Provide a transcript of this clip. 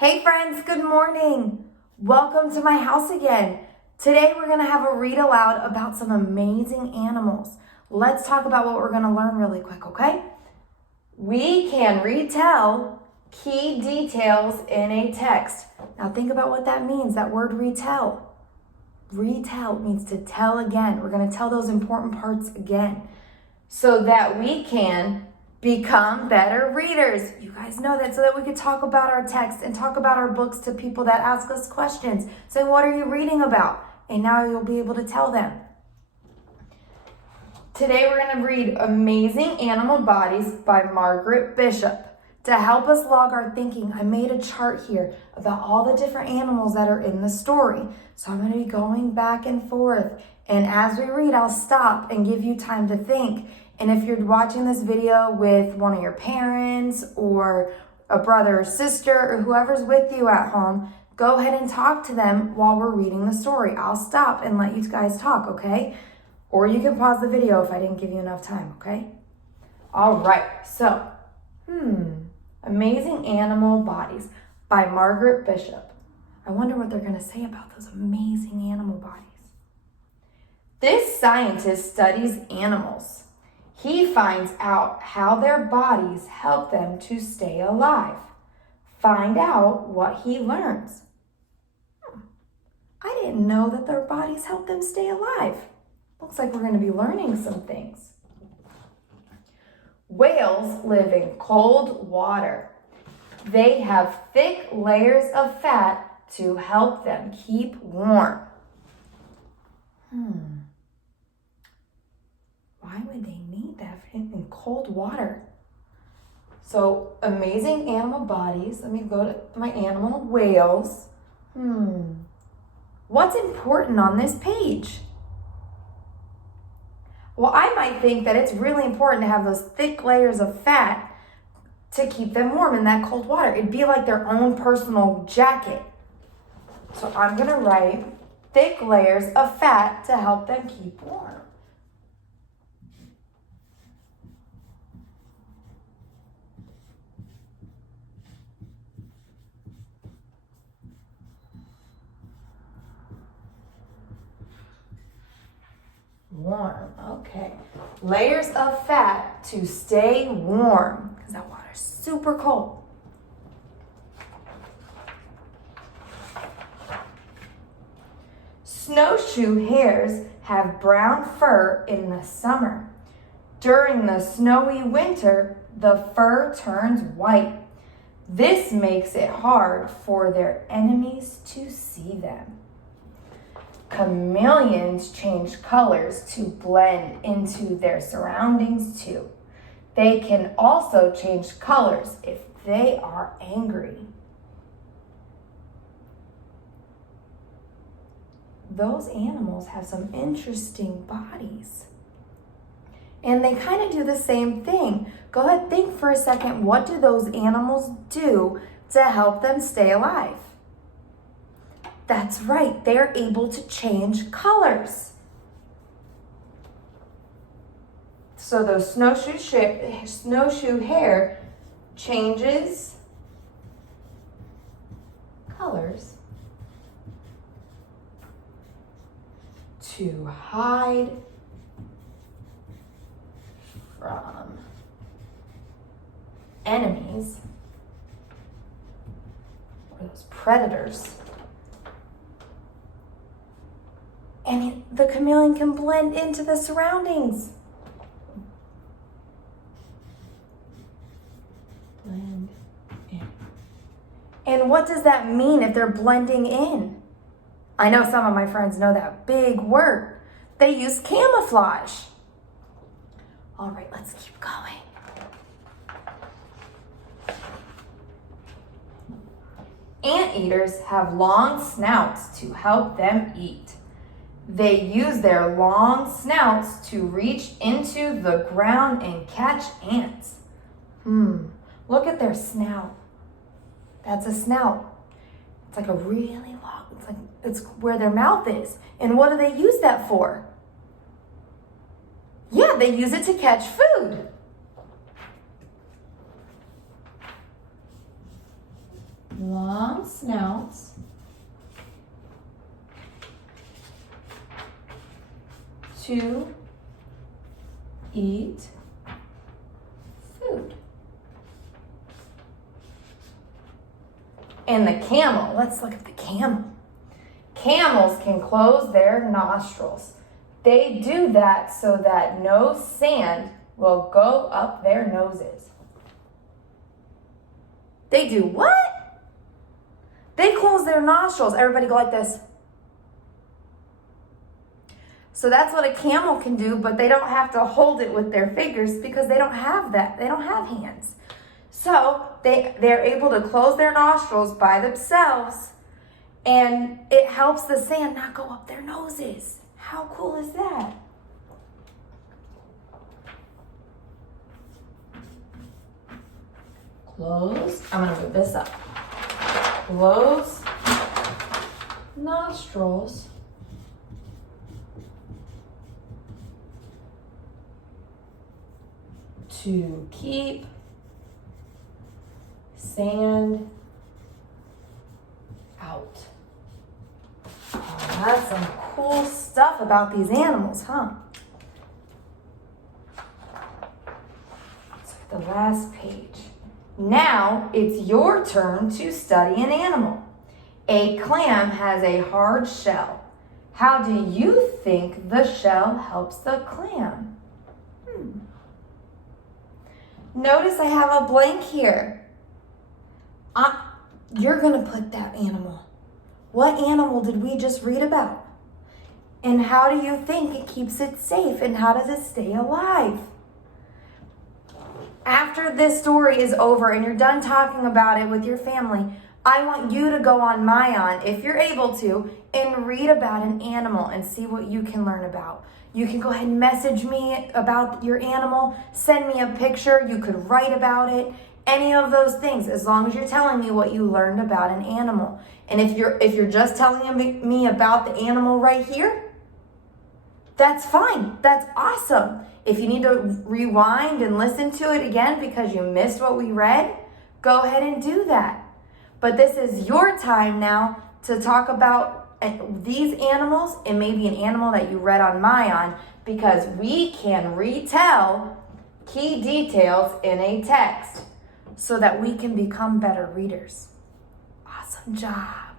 Hey friends, good morning. Welcome to my house again. Today we're going to have a read aloud about some amazing animals. Let's talk about what we're going to learn really quick, okay? We can retell key details in a text. Now think about what that means, that word retell. Retell means to tell again. We're going to tell those important parts again so that we can become better readers. You guys know that, so that we could talk about our text and talk about our books to people that ask us questions, saying, what are you reading about? And now you'll be able to tell them. Today we're going to read Amazing Animal Bodies by Margaret Bishop. To help us log our thinking, I made a chart here about all the different animals that are in the story. So I'm going to be going back and forth. And as we read, I'll stop and give you time to think. And if you're watching this video with one of your parents or a brother or sister or whoever's with you at home, go ahead and talk to them while we're reading the story. I'll stop and let you guys talk, okay? Or you can pause the video if I didn't give you enough time, okay? All right, so, Amazing Animal Bodies by Margaret Bishop. I wonder what they're going to say about those amazing animal bodies. This scientist studies animals. He finds out how their bodies help them to stay alive. Find out what he learns. I didn't know that their bodies help them stay alive. Looks like we're going to be learning some things. Whales live in cold water. They have thick layers of fat to help them keep warm. Why would they need that in cold water? So, amazing animal bodies. Let me go to my animal, whales. What's important on this page? Well, I might think that it's really important to have those thick layers of fat to keep them warm in that cold water. It'd be like their own personal jacket. So I'm going to write thick layers of fat to help them keep warm. Warm, okay. Layers of fat to stay warm because that water's super cold. Snowshoe hares have brown fur in the summer. During the snowy winter, the fur turns white. This makes it hard for their enemies to see them. Chameleons change colors to blend into their surroundings too. They can also change colors if they are angry. Those animals have some interesting bodies. And they kind of do the same thing. Go ahead, think for a second, what do those animals do to help them stay alive? That's right, they're able to change colors. So those snowshoe hare changes colors to hide from enemies or those predators. And the chameleon can blend into the surroundings. Blend in. And what does that mean if they're blending in? I know some of my friends know that big word. They use camouflage. All right, let's keep going. Anteaters have long snouts to help them eat. They use their long snouts to reach into the ground and catch ants. Look at their snout. That's a snout. It's like a really long, it's where their mouth is. And what do they use that for? Yeah, they use it to catch food. Long long snouts to eat food. And the camel, let's look at the camel. Camels can close their nostrils. They do that so that no sand will go up their noses. They do what? They close their nostrils. Everybody go like this. So that's what a camel can do, but they don't have to hold it with their fingers because they don't have that. They don't have hands. So they're able to close their nostrils by themselves, and it helps the sand not go up their noses. How cool is that? Close. I'm going to move this up. Close nostrils. To keep sand out. Oh, that's some cool stuff about these animals, huh? Let's look at the last page. Now it's your turn to study an animal. A clam has a hard shell. How do you think the shell helps the clam? Notice I have a blank here. You're going to put that animal. What animal did we just read about? And how do you think it keeps it safe? And how does it stay alive? After this story is over and you're done talking about it with your family, I want you to go on MyOn, if you're able to, and read about an animal and see what you can learn about. You can go ahead and message me about your animal, send me a picture, you could write about it, any of those things, as long as you're telling me what you learned about an animal. And if you're just telling me about the animal right here, that's fine. That's awesome. If you need to rewind and listen to it again because you missed what we read, go ahead and do that. But this is your time now to talk about these animals and maybe an animal that you read on MyOn, because we can retell key details in a text so that we can become better readers. Awesome job.